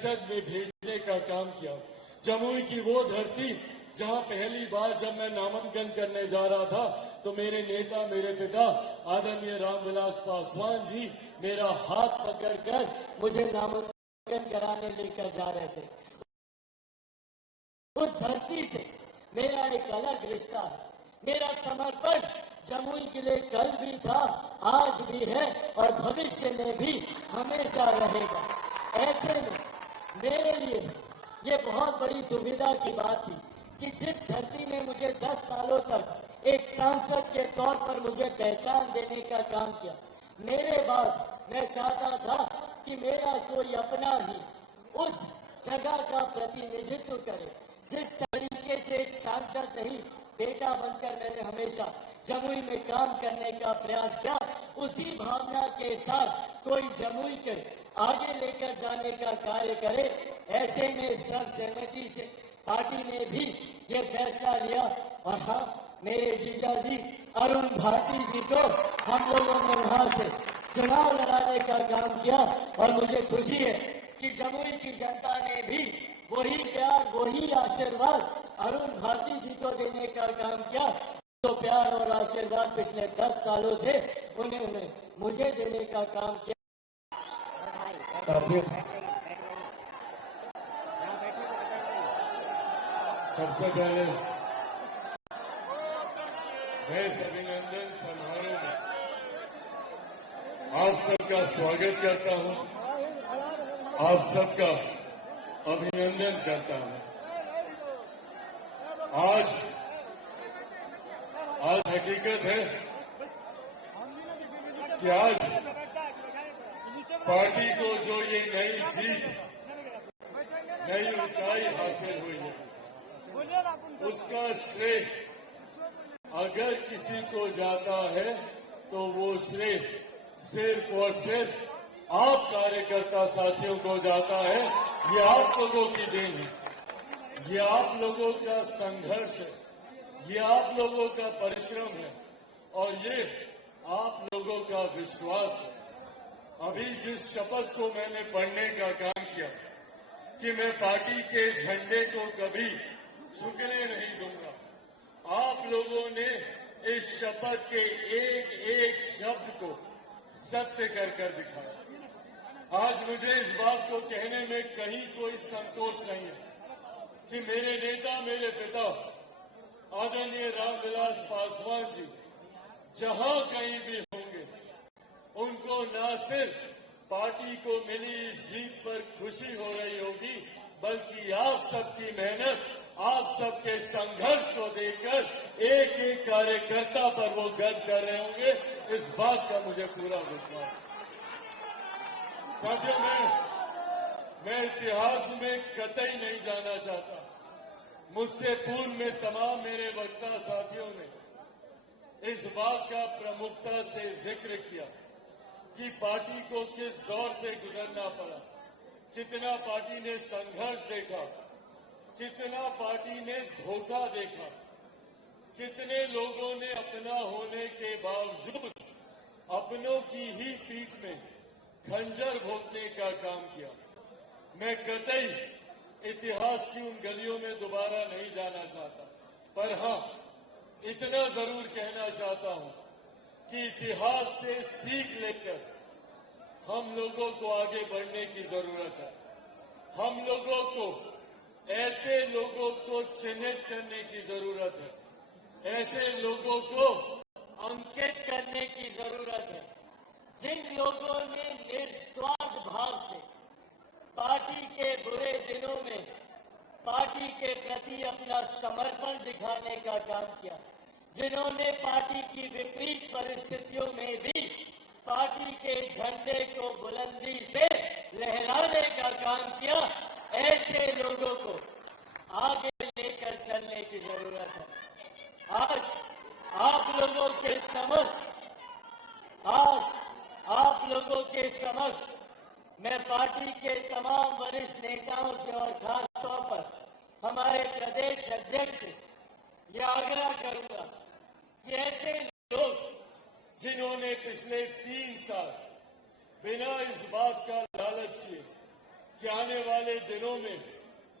संसद में भेजने का काम किया। जमुई की वो धरती जहां पहली बार जब मैं नामांकन करने जा रहा था तो मेरे नेता, मेरे पिता आदरणीय रामविलास पासवान जी मेरा हाथ पकड़कर मुझे नामांकन कराने लेकर जा रहे थे। उस धरती से मेरा एक अलग रिश्ता है। मेरा समर्पण जमुई के लिए कल भी था, आज भी है और भविष्य में भी हमेशा रहेगा। ऐसे में मेरे लिए ये बहुत बड़ी दुविधा की बात थी कि जिस धरती में मुझे 10 सालों तक एक सांसद के तौर पर मुझे पहचान देने का काम किया, मेरे बाद मैं चाहता था कि मेरा कोई अपना ही उस जगह का प्रतिनिधित्व करे। जिस तरीके से एक सांसद नहीं, बेटा बनकर मैंने हमेशा जमुई में काम करने का प्रयास किया, उसी भावना के साथ कोई जमुई के आगे लेकर जाने का कार्य करे। ऐसे में सर्वसहमति से पार्टी ने भी ये फैसला लिया और हाँ, मेरे जीजा जी अरुण भारती जी को हम लोगों ने वहां से चुनाव लड़ाने का काम किया और मुझे खुशी है कि जमुई की जनता ने भी वही प्यार, वही आशीर्वाद अरुण भारती जी को देने का काम किया। तो प्यार और आशीर्वाद पिछले 10 सालों से उन्होंने मुझे देने का काम किया। सबसे पहले मैं इस अभिनंदन समारोह में आप सबका स्वागत करता हूं, आप सबका अभिनंदन करता हूं। आज हकीकत है कि आज पार्टी को जो ये नई जीत, नई ऊंचाई हासिल हुई है, उसका श्रेय अगर किसी को जाता है तो वो श्रेय सिर्फ और सिर्फ आप कार्यकर्ता साथियों को जाता है। ये आप लोगों की देन है, ये आप लोगों का संघर्ष है, ये आप लोगों का परिश्रम है और ये आप लोगों का विश्वास है। अभी जिस शपथ को मैंने पढ़ने का काम किया कि मैं पार्टी के झंडे को कभी झुकने नहीं दूंगा, आप लोगों ने इस शपथ के एक एक शब्द को सत्य कर दिखाया। आज मुझे इस बात को कहने में कहीं कोई संतोष नहीं है कि मेरे नेता, मेरे पिता आदरणीय रामविलास पासवान जी जहां कहीं भी होंगे, उनको न सिर्फ पार्टी को मिली इस जीत पर खुशी हो रही होगी, बल्कि आप सबकी मेहनत, आप सबके संघर्ष को देखकर एक एक कार्यकर्ता पर वो गर्व कर रहे होंगे। इस बात का मुझे पूरा विश्वास है। साथियों, मैं इतिहास में कतई नहीं जाना चाहता। मुझसे पूर्व में तमाम मेरे वक्ता साथियों ने इस बात का प्रमुखता से जिक्र किया कि पार्टी को किस दौर से गुजरना पड़ा, कितना पार्टी ने संघर्ष देखा, कितना पार्टी ने धोखा देखा, कितने लोगों ने अपना होने के बावजूद अपनों की ही पीठ में खंजर भोंकने का काम किया। मैं कतई इतिहास की उन गलियों में दोबारा नहीं जाना चाहता, पर हां, इतना जरूर कहना चाहता हूं कि इतिहास से सीख लेकर हम लोगों को आगे बढ़ने की जरूरत है। हम लोगों को ऐसे लोगों को चिन्हित करने की जरूरत है, ऐसे लोगों को अंकित करने की जरूरत है जिन लोगों ने निस्वार्थ भाव से पार्टी के बुरे दिनों में पार्टी के प्रति अपना समर्पण दिखाने का काम किया, जिन्होंने पार्टी की विपरीत परिस्थितियों में भी पार्टी के झंडे को बुलंदी से लहराने का काम किया। ऐसे लोगों को आगे लेकर चलने की जरूरत है। आज आप लोगों के समक्ष मैं पार्टी के तमाम वरिष्ठ नेताओं से और खास तौर पर हमारे प्रदेश अध्यक्ष से यह आग्रह करूंगा कि ऐसे लोग जिन्होंने पिछले 3 साल बिना इस बात का लालच किए कि आने वाले दिनों में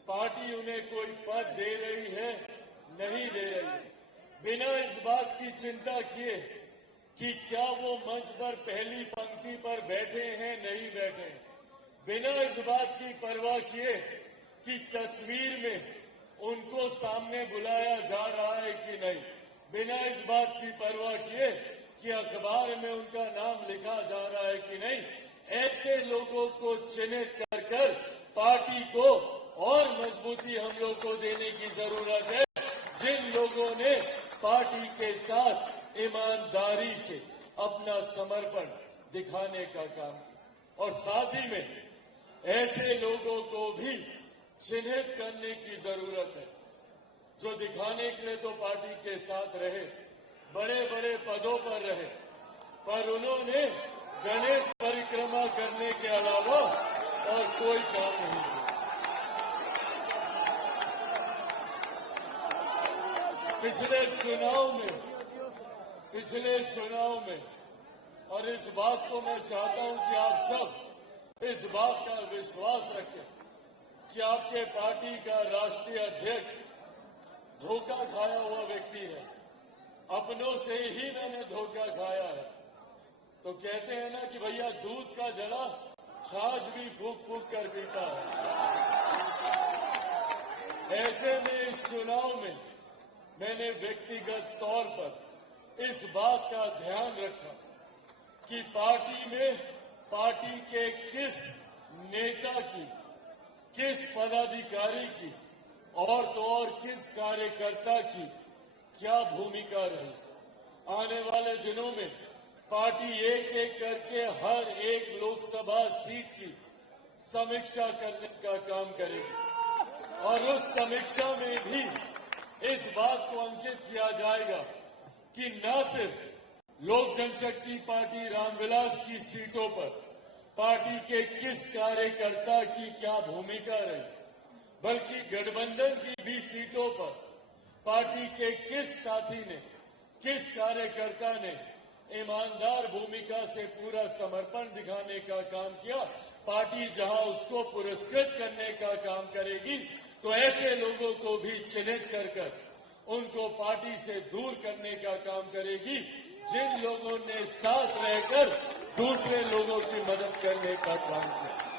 पार्टी उन्हें कोई पद दे रही है, नहीं दे रही है, बिना इस बात की चिंता किए कि क्या वो मंच पर पहली पंक्ति पर बैठे हैं, नहीं बैठे हैं, बिना इस बात की परवाह किए कि तस्वीर में उनको सामने बुलाया जा रहा है कि नहीं, बिना इस बात की परवाह किए कि अखबार में उनका नाम लिखा जा रहा है कि नहीं, ऐसे लोगों को चिन्हित कर कर पार्टी को और मजबूती हम लोग को देने की जरूरत है। जिन लोगों ने पार्टी के साथ ईमानदारी से अपना समर्पण दिखाने का काम किया और साथ ही में ऐसे लोगों को भी चिन्हित करने की जरूरत है जो दिखाने के लिए तो पार्टी के साथ रहे, बड़े बड़े पदों पर रहे, पर उन्होंने गणेश परिक्रमा करने के अलावा और कोई काम नहीं किया। पिछले चुनाव में और इस बात को मैं चाहता हूं कि आप सब इस बात का विश्वास रखें कि आपके पार्टी का राष्ट्रीय अध्यक्ष धोखा खाया हुआ व्यक्ति है। अपनों से ही मैंने धोखा खाया है। तो कहते हैं ना कि भैया दूध का जला छाछ भी फूक फूक कर पीता है। ऐसे में इस चुनाव में मैंने व्यक्तिगत तौर पर इस बात का ध्यान रखा कि पार्टी के किस नेता की, किस पदाधिकारी की और तो और किस कार्यकर्ता की क्या भूमिका रही। आने वाले दिनों में पार्टी एक एक करके हर एक लोकसभा सीट की समीक्षा करने का काम करेगी और उस समीक्षा में भी इस बात को अंकित किया जाएगा कि न सिर्फ लोक जनशक्ति पार्टी रामविलास की सीटों पर पार्टी के किस कार्यकर्ता की क्या भूमिका रही, बल्कि गठबंधन की भी सीटों पर पार्टी के किस साथी ने, किस कार्यकर्ता ने ईमानदार भूमिका से पूरा समर्पण दिखाने का काम किया। पार्टी जहां उसको पुरस्कृत करने का काम करेगी तो ऐसे लोगों को भी चिन्हित कर उनको पार्टी से दूर करने का काम करेगी जिन लोगों ने साथ रहकर दूसरे लोगों की मदद करने का काम किया।